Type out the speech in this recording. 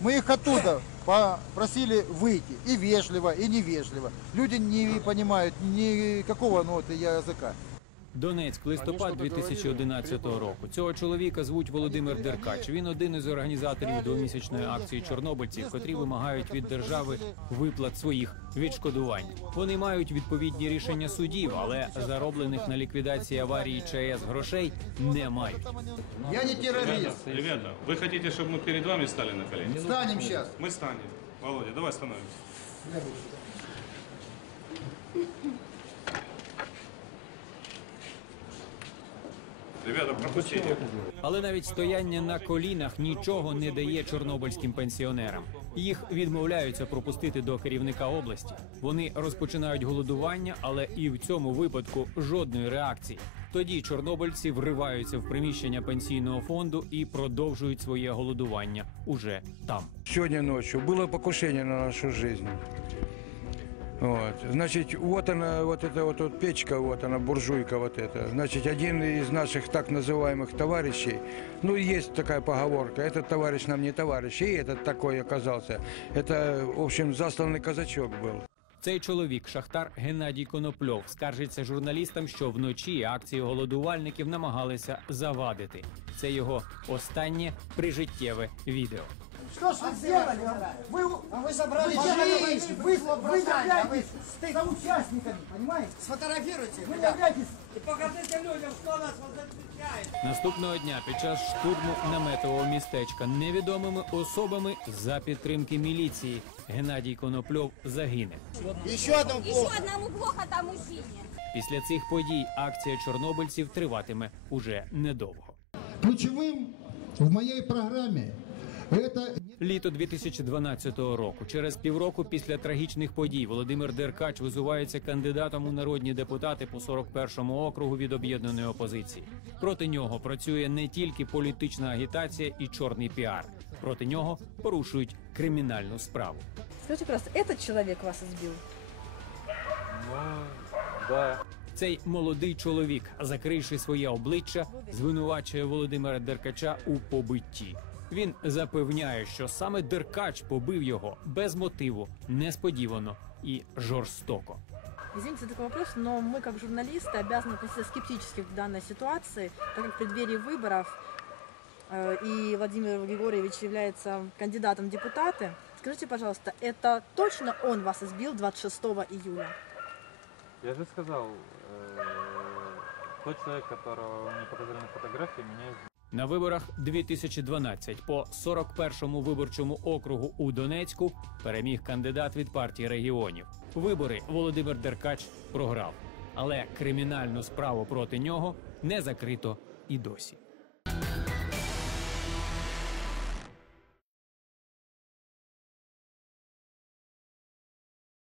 Мы их оттуда попросили выйти. И вежливо, и невежливо. Люди не понимают никакого ну, вот, языка. Донецьк, листопад 2011 року. Цього чоловіка звуть Володимир Деркач. Він один із організаторів двомісячної акції чорнобильців, котрі вимагають від держави виплат своїх відшкодувань. Вони мають відповідні рішення судів, але зароблених на ліквідації аварії ЧАЕС грошей не мають. Я не террорист. Ребята, вы хотите, чтобы мы перед вами стали на колени? Станем сейчас. Мы станем. Володя, давай становимся. Ребята, пропустите. Але навіть стояння на колінах нічого не дає чорнобильським пенсіонерам. Їх відмовляються пропустити до керівника області. Вони розпочинають голодування, але і в цьому випадку жодної реакції. Тоді чорнобильці вриваються в приміщення пенсійного фонду і продовжують своє голодування уже там. Сегодня ночью было покушение на нашу жизнь. Вот. Значит, вот она, вот эта вот, вот печка, вот она, буржуйка вот эта. Значит, один из наших так называемых товарищей, ну, есть такая поговорка, этот товарищ нам не товарищ, и этот такой оказался. Это, в общем, засланный казачок был. Цей чоловік, шахтар Геннадій Конопльов, скаржиться журналістам, що вночі акції голодувальників намагалися завадити. Це його останнє прижиттєве відео. Что ж вы сделали? Вы, вы забрали вы, вы, вы являетесь за участниками, понимаете? Сфотографируйте, Вы ребят, являетесь и покажите людям, что нас возмущает. Наступного дня під час штурму наметового містечка невідомими особами за підтримки міліції Геннадій Конопльов загине. еще одном Еще одному плохо там мужчине. Після цих подій акція чорнобильців триватиме уже недовго. Ключовим в моїй програмі это Літо 2012 року, через півроку після трагічних подій, Володимир Деркач висувається кандидатом у народні депутати по 41-му округу від об'єднаної опозиції. Проти нього працює не тільки політична агітація і чорний піар. Проти нього порушують кримінальну справу. Скажите, пожалуйста, этот человек вас избил? Цей молодий чоловік, закривши своє обличчя, звинувачує Володимира Деркача у побитті. Він запевняє, що саме Деркач побив його без мотиву, несподівано і жорстоко. Извините за такой вопрос, но мы, как журналисты, обязаны относиться скептически к данной ситуации, так как в преддверии выборов э, и Владимир Григорьевич является кандидатом в депутаты. Скажите, пожалуйста, это точно он вас избил 26 июля? Я же сказал, э, тот человек, которого мне показали на фотографии, меня избил. На виборах 2012 по 41-му виборчому округу у Донецьку переміг кандидат від партії регіонів. Вибори Володимир Деркач програв, але кримінальну справу проти нього не закрито і досі.